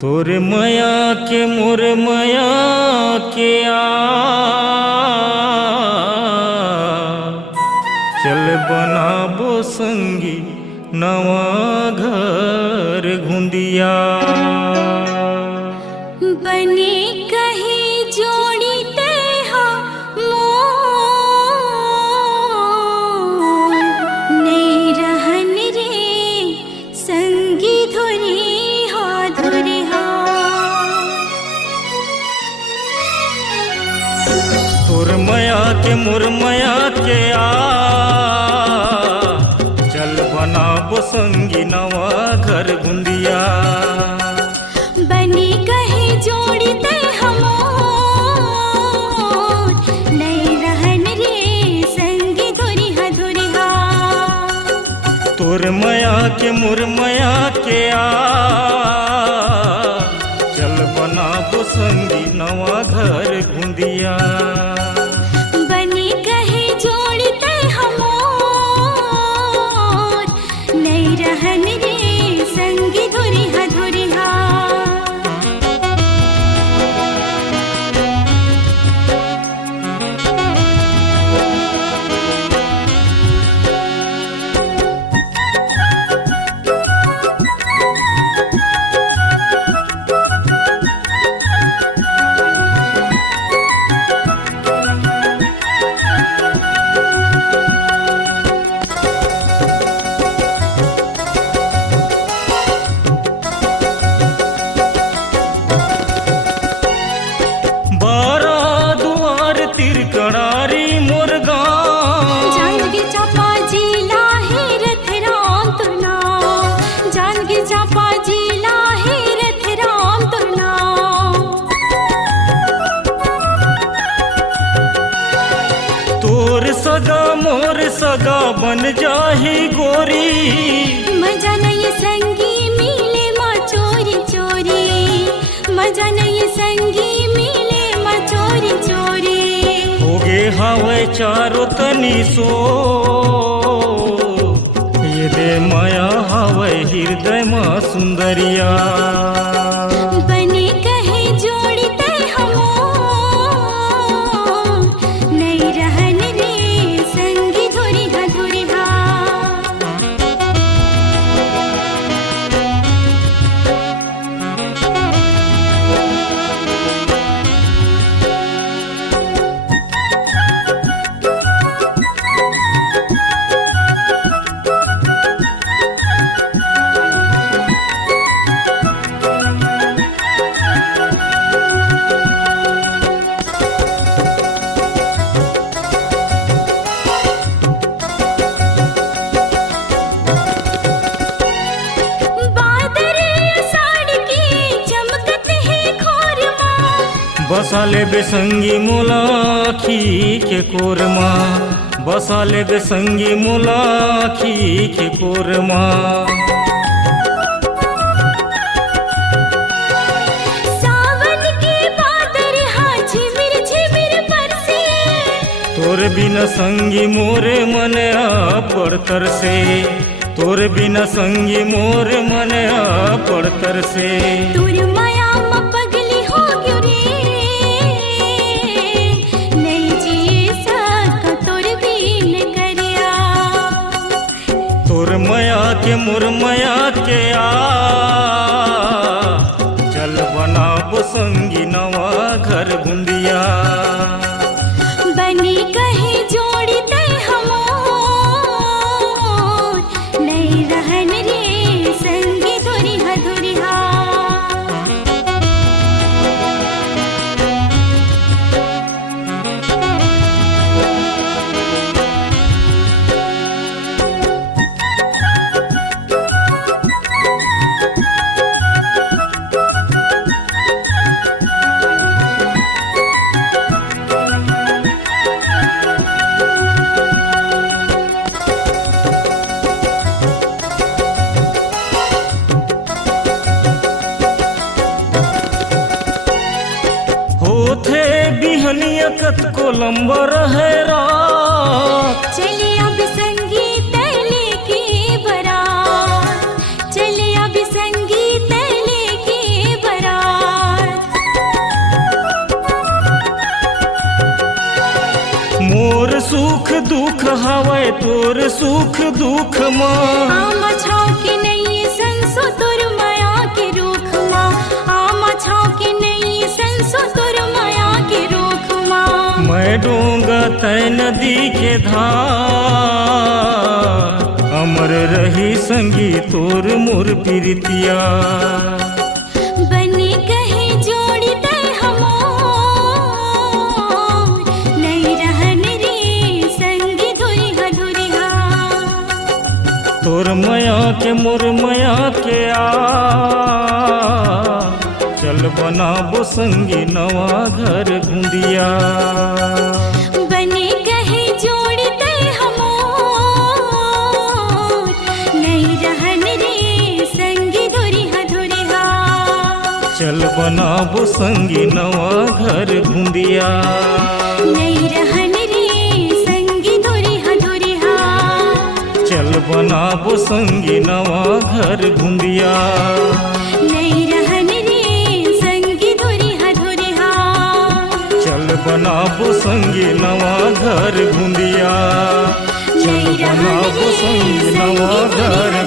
तोर मया के मोर मया के चल बनाबो संगी नवा घर घुंदिया। बने कही जोड़ी ते हा मोर नहीं रहन रे संगी धुरी हा धुरी हा। तोर मया के मोर मया के चल बनाबो संगी नवा घर घुंदिया। बनी कहे जोड़ी ते हमोर नहीं रहन रे संगी धुरी हा धुरी हा। तोर मया के मोर मया के चल बनाबो संगी नवा घर घुंदिया। बनी कहे जोड़ी ते हमोर नहीं रहन रे संगी धुरी हा धुरी हा। तिरकड़ारी मोर गाँव जानगी चापा जिला है रथ राम तुरना। जानगी चापा जिला है रथ राम तुरना। तोर सगा मोर सगा बन जाही गोरी। मजा नहीं संगी मिले माँ चोरी चोरी। मजा नहीं संगी मिले माँ चोरी चोरी। होगे हवे चारो तनी सो ये दे माया हवे हृदय माँ सुंदरिया। बने कहे जोड़ी ते हमोर नहीं रहन रे संगी धुरी हा धुरी हा। बसाले बेसंगी मोलाखी के कोरमा। बसाले बेसंगी मोलाखी के कोरमा। सावन के बादर हा झिमिर झिमिर बरसे। तोर बिना संगी मोरे मन पड़तर से। तोर बिना संगी मोरे मन पड़तर से। तोर माया में पगली हो गयो रे नहीं जिए सका तोर बिन करिया। तोर मया के मोर मया के चल बनाबो संगी नवा घर घुंदिया। बनी कहे जोड़ी ते हमोर नहीं रहन रे संगी धुरी हा धुरी हा। होथे बिहनिया कत को लंबा रहे रात। चलिए अब संगीत लेके बरात। चलिए अब संगीत लेके बरात। भावे तोर सुख दुख माँ आमा छाव के नहीं संसो तुर माया के रूख माँ आमा छाव के नहीं संसो तुर माया के रूख माँ मैं डोंगा तय नदी के धार अमर रही संगी तोर मोर प्रीतिया बने कहे जोड़ी तय हमोर नहीं रहन रे संगी धुरिहा धुरिहा तोर मया के मोर मया के आ चल बनाबो संगी नवा घर घुंदिया बने कहे जोड़ी तय हमोर नहीं रहन रे संगी धुरिहा धुरिहा चल बनाबो संगी नवा घर घुंदिया नहीं रहन रे संगी धुरिहा धुरिहा चल बनाबो संगी नवा घर घुंदिया नहीं रहन रे संगी धुरिहा धुरिहा चल बनाबो संगी नवा घर घुंदिया चल बनाबो संगी नवा घर